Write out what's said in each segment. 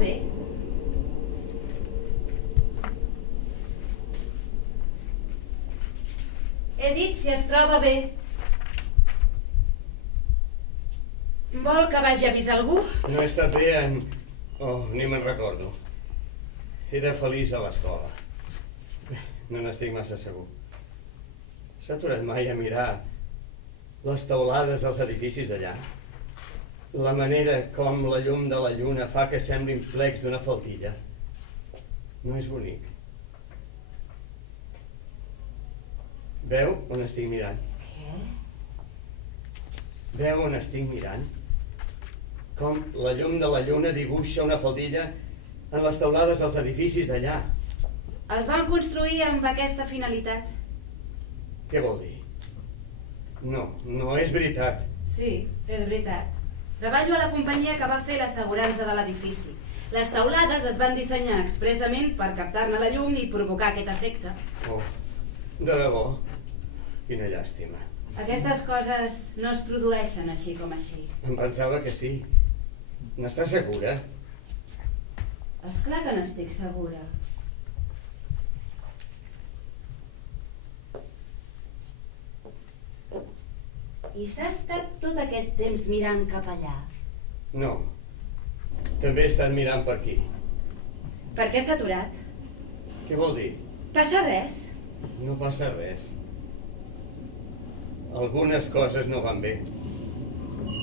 bé? He dit si es troba bé. Vol que vagi a avisar algú? No he estat bé en... Oh, ni me'n recordo. Era feliç a l'escola. No n'estic massa segur. S'ha aturat mai a mirar les teulades dels edificis d'allà? La manera com la llum de la lluna fa que semblin plecs d'una faldilla. No és bonic. Veu on estic mirant? Què? Veu on estic mirant? Com la llum de la lluna dibuixa una faldilla en les teulades dels edificis d'allà. Els van construir amb aquesta finalitat. Què vol dir? No, no és veritat. Sí, és veritat. Treballo a la companyia que va fer l'assegurança de l'edifici. Les teulades es van dissenyar expressament per captar-ne la llum i provocar aquest efecte. Oh, de debò? Quina llàstima. Aquestes coses no es produeixen així com així. Em pensava que sí. N'estàs segura? Esclar que no estic segura. I s'ha estat tot aquest temps mirant cap allà? No. També he estat mirant per aquí. Per què s'ha aturat? Què vol dir? Passa res? No passa res. Algunes coses no van bé.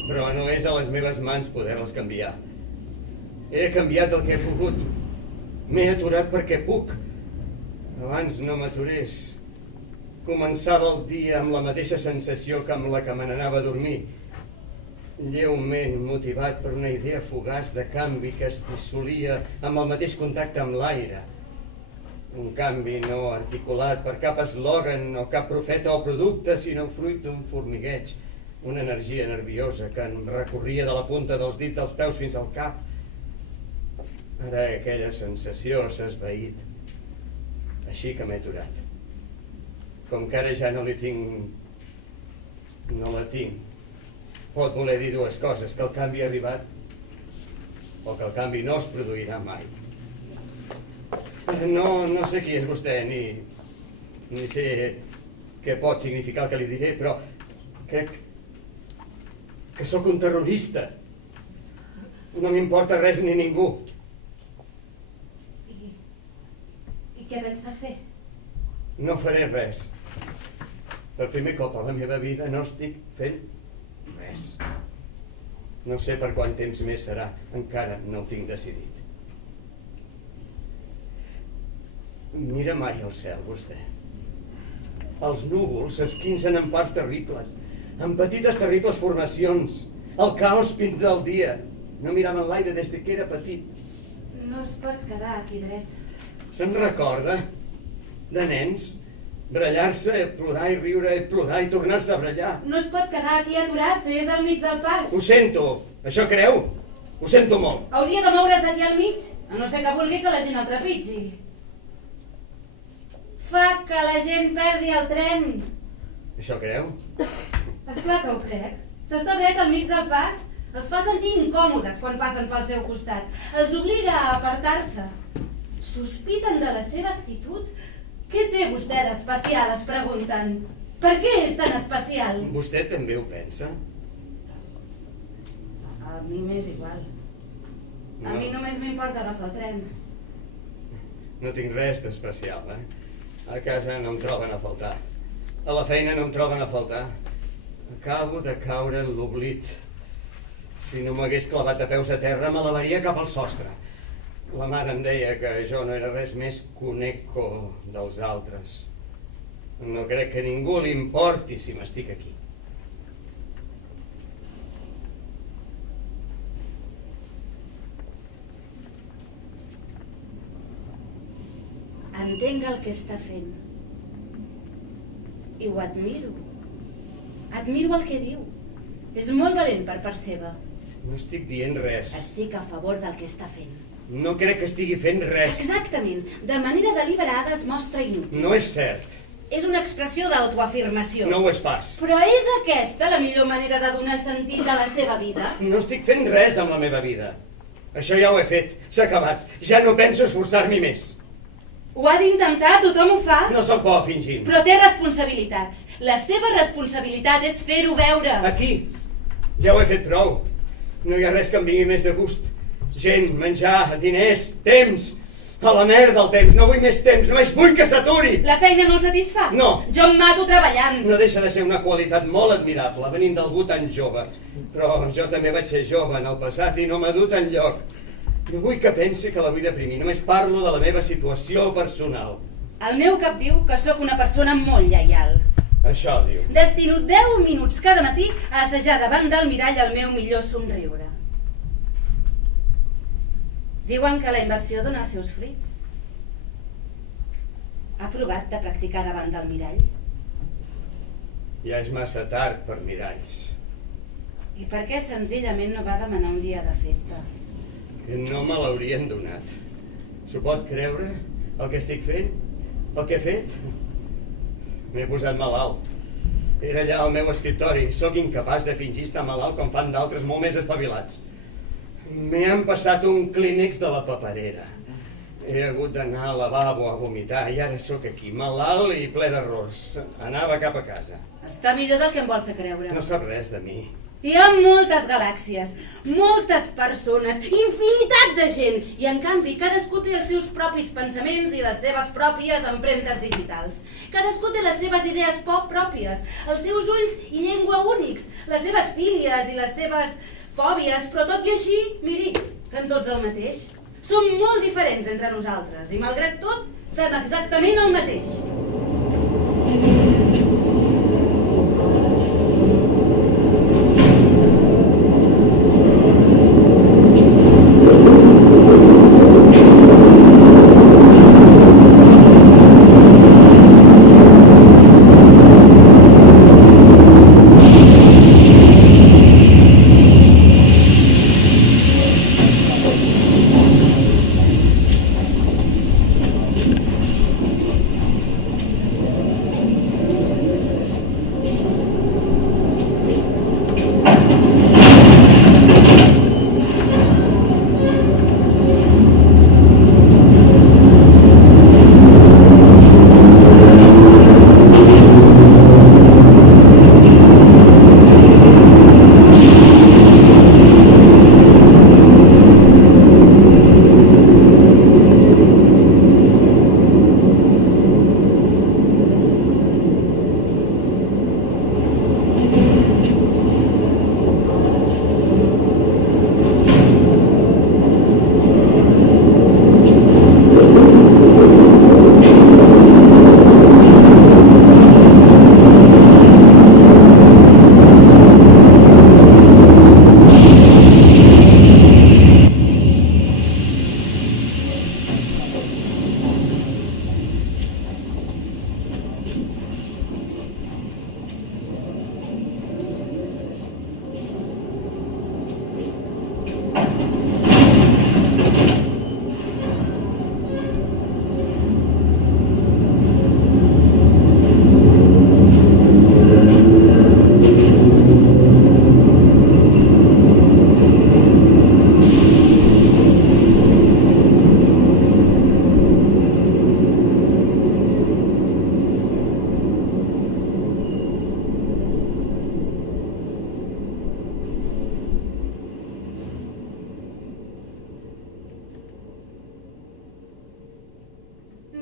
Però no és a les meves mans poder-les canviar. He canviat el que he pogut. M'he aturat perquè puc. Abans no m'aturés. Començava el dia amb la mateixa sensació que amb la que me n'anava a dormir. Lleument motivat per una idea fugaç de canvi que es dissolia amb el mateix contacte amb l'aire. Un canvi no articulat per cap eslògan o cap profeta o producte, sinó fruit d'un formigueig, una energia nerviosa que em recorria de la punta dels dits dels peus fins al cap. Ara aquella sensació s'ha esvaït. Així que m'he aturat. Com que ara ja no li tinc... no la tinc. Pot voler dir dues coses, que el canvi ha arribat o que el canvi no es produirà mai. No sé qui és vostè, ni sé què pot significar el que li diré, però crec que sóc un terrorista. No m'importa res ni ningú. I què pensa fer? No faré res. Per primer cop a la meva vida no estic fent res. No sé per quant temps més serà. Encara no ho tinc decidit. Mira mai al cel, vostè. Els núvols s'esquincen en parts terribles, en petites terribles formacions. El caos pinta el dia. No mirava en l'aire des que era petit. No es pot quedar aquí dret. Se'n recorda? De nens? Brallar-se, plorar i riure, plorar i tornar-se a brallar. No es pot quedar aquí aturat, és al mig del pas. Ho sento. Això creu? Ho sento molt. Hauria de moure's d'aquí al mig, a no ser que vulgui que la gent el trepitgi. Fa que la gent perdi el tren. Això creu? Esclar que ho crec. S'està dret al mig del pas. Els fa sentir incòmodes quan passen pel seu costat. Els obliga a apartar-se. Sospiten de la seva actitud. Què té vostè d'especial, es pregunten. Per què és tan especial? Vostè també ho pensa? A mi m'és igual. A mi només m'importa agafar el tren. No tinc res d'especial, A casa no em troben a faltar. A la feina no em troben a faltar. Acabo de caure en l'oblit. Si no m'hagués clavat de peus a terra, m'elevaria cap al sostre. La mare em deia que jo no era res més que un eco dels altres. No crec que a ningú li importi si m'estic aquí. Entenc el que està fent. I ho admiro. Admiro el que diu. És molt valent per part seva. No estic dient res. Estic a favor del que està fent. No crec que estigui fent res. Exactament. De manera deliberada es mostra inútil. No és cert. És una expressió d'autoafirmació. No ho és pas. Però és aquesta la millor manera de donar sentit a la seva vida? No estic fent res amb la meva vida. Això ja ho he fet, s'ha acabat. Ja no penso esforçar-m'hi més. Ho ha d'intentar, tothom ho fa. No se'l pot fingir. Però té responsabilitats. La seva responsabilitat és fer-ho veure. Aquí. Ja ho he fet prou. No hi ha res que em vingui més de gust. Gent, menjar, diners, temps. A la merda el temps. No vull més temps. Només vull que s'aturi. La feina no el satisfà? No. Jo em mato treballant. No deixa de ser una qualitat molt admirable, venint d'algú tan jove. Però jo també vaig ser jove en el passat i no m'ha dut enlloc. No vull que pensi que la vull deprimir. Només parlo de la meva situació personal. El meu cap diu que sóc una persona molt lleial. Això diu. Destino 10 minuts cada matí a assajar davant del mirall el meu millor somriure. Diuen que la inversió dona els seus fruits. Ha provat de practicar davant del mirall? Ja és massa tard per miralls. I per què senzillament no va demanar un dia de festa? Que no me l'haurien donat. S'ho pot creure, el que estic fent? El que he fet? M'he posat malalt. Era allà al meu escriptori. Sóc incapaç de fingir estar malalt com fan d'altres molt més espavilats. M'he empassat un clínex de la paperera. He hagut d'anar al lavabo a vomitar i ara sóc aquí, malalt i ple d'errors. Anava cap a casa. Està millor del que em vol fer creure. No sap res de mi. Hi ha moltes galàxies, moltes persones, infinitat de gent, i en canvi cadascú té els seus propis pensaments i les seves pròpies empremtes digitals. Cadascú té les seves idees poc pròpies, els seus ulls i llengua únics, les seves fílies i les seves fòbies, però tot i així, miri, fem tots el mateix. Som molt diferents entre nosaltres i, malgrat tot, fem exactament el mateix.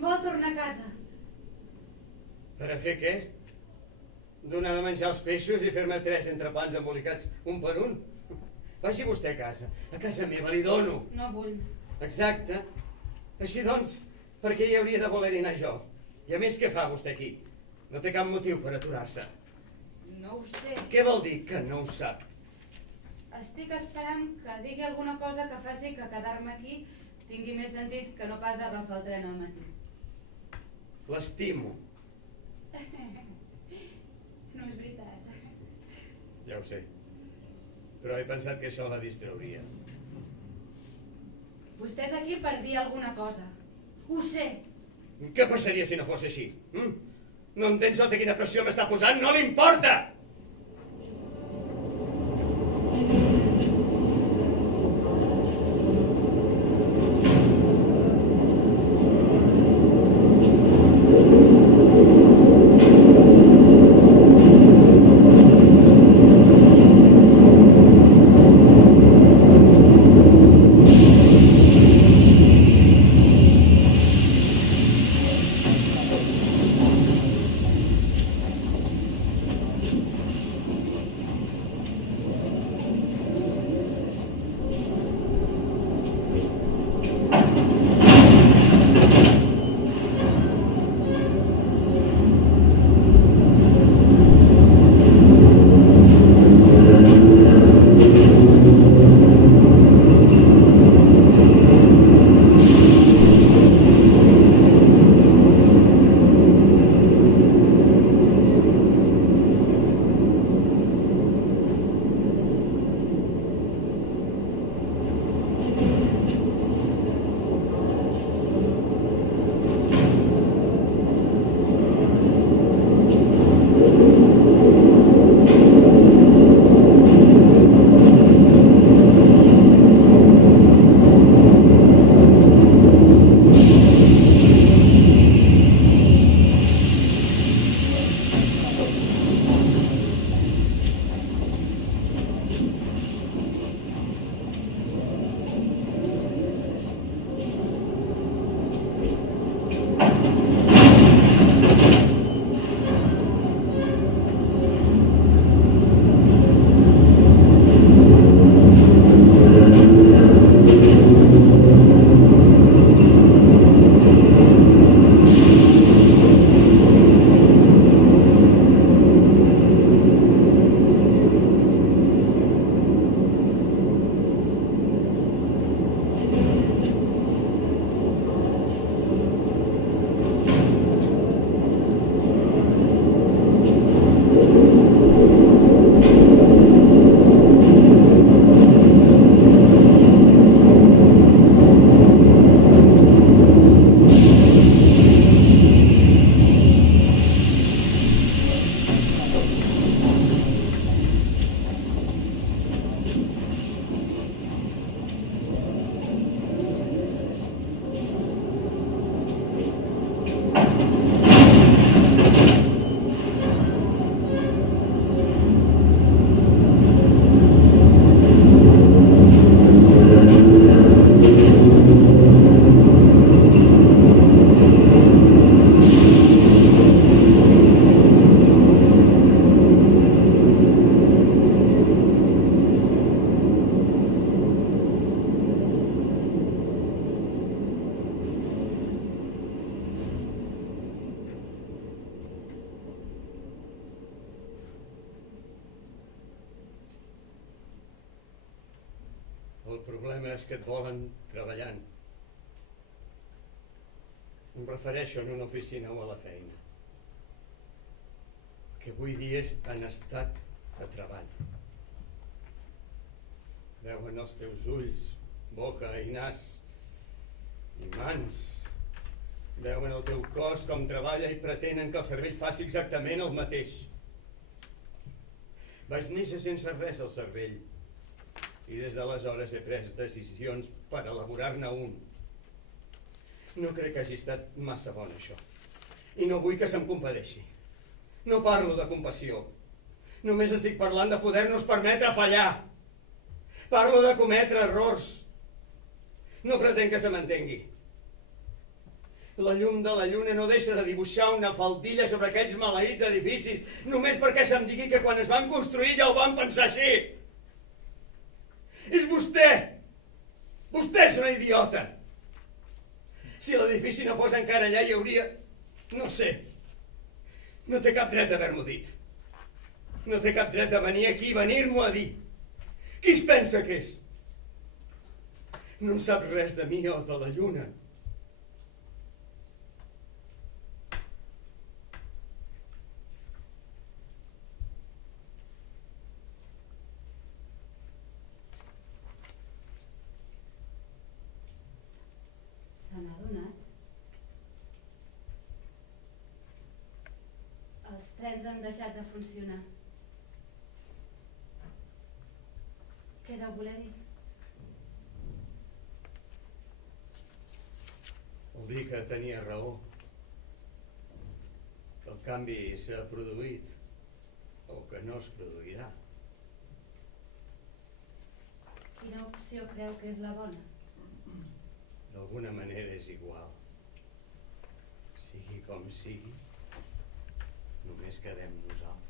Vol tornar a casa. Per a fer què? Donar de menjar els peixos i fer-me 3 entrepans embolicats, un per un? Vagi vostè a casa. A casa meva li dono. No vull. Exacte. Així doncs, per què hi hauria de voler-hi anar jo? I a més, què fa vostè aquí? No té cap motiu per aturar-se. No ho sé. Què vol dir que no ho sap? Estic esperant que digui alguna cosa que faci que quedar-me aquí tingui més sentit que no pas agafar el tren al matí. L'estimo. No és veritat. Ja ho sé. Però he pensat que això la distrauria. Vostè és aquí per dir alguna cosa. Ho sé. Què passaria si no fos així? No entens sota quina pressió m'està posant? No li importa! El problema és que et volen treballant. Em refereixo en una oficina o a la feina. El que vull dir és en estat de treball. Veuen els teus ulls, boca i nas i mans. Veuen el teu cos com treballa i pretenen que el cervell faci exactament el mateix. Vaig néixer sense res al cervell i des d'aleshores he pres decisions per elaborar-ne un. No crec que hagi estat massa bon això. I no vull que se'm compadeixi. No parlo de compassió. Només estic parlant de poder-nos permetre fallar. Parlo de cometre errors. No pretenc que se m'entengui. La llum de la lluna no deixa de dibuixar una faldilla sobre aquells maleïts edificis només perquè se'm digui que quan es van construir ja ho van pensar així. És vostè! Vostè és una idiota! Si l'edifici no fos encara allà hi hauria... No sé. No té cap dret d'haver-m'ho dit. No té cap dret de venir aquí i venir-m'ho a dir. Qui es pensa que és? No en sap res de mi o de la lluna. Se n'ha adonat? Els trens han deixat de funcionar. Què deu voler dir? Vol dir que tenia raó. Que el canvi s'ha produït o que no es produirà. Quina opció creu que és la bona? D'alguna manera és igual. Sigui com sigui, només quedem nosaltres.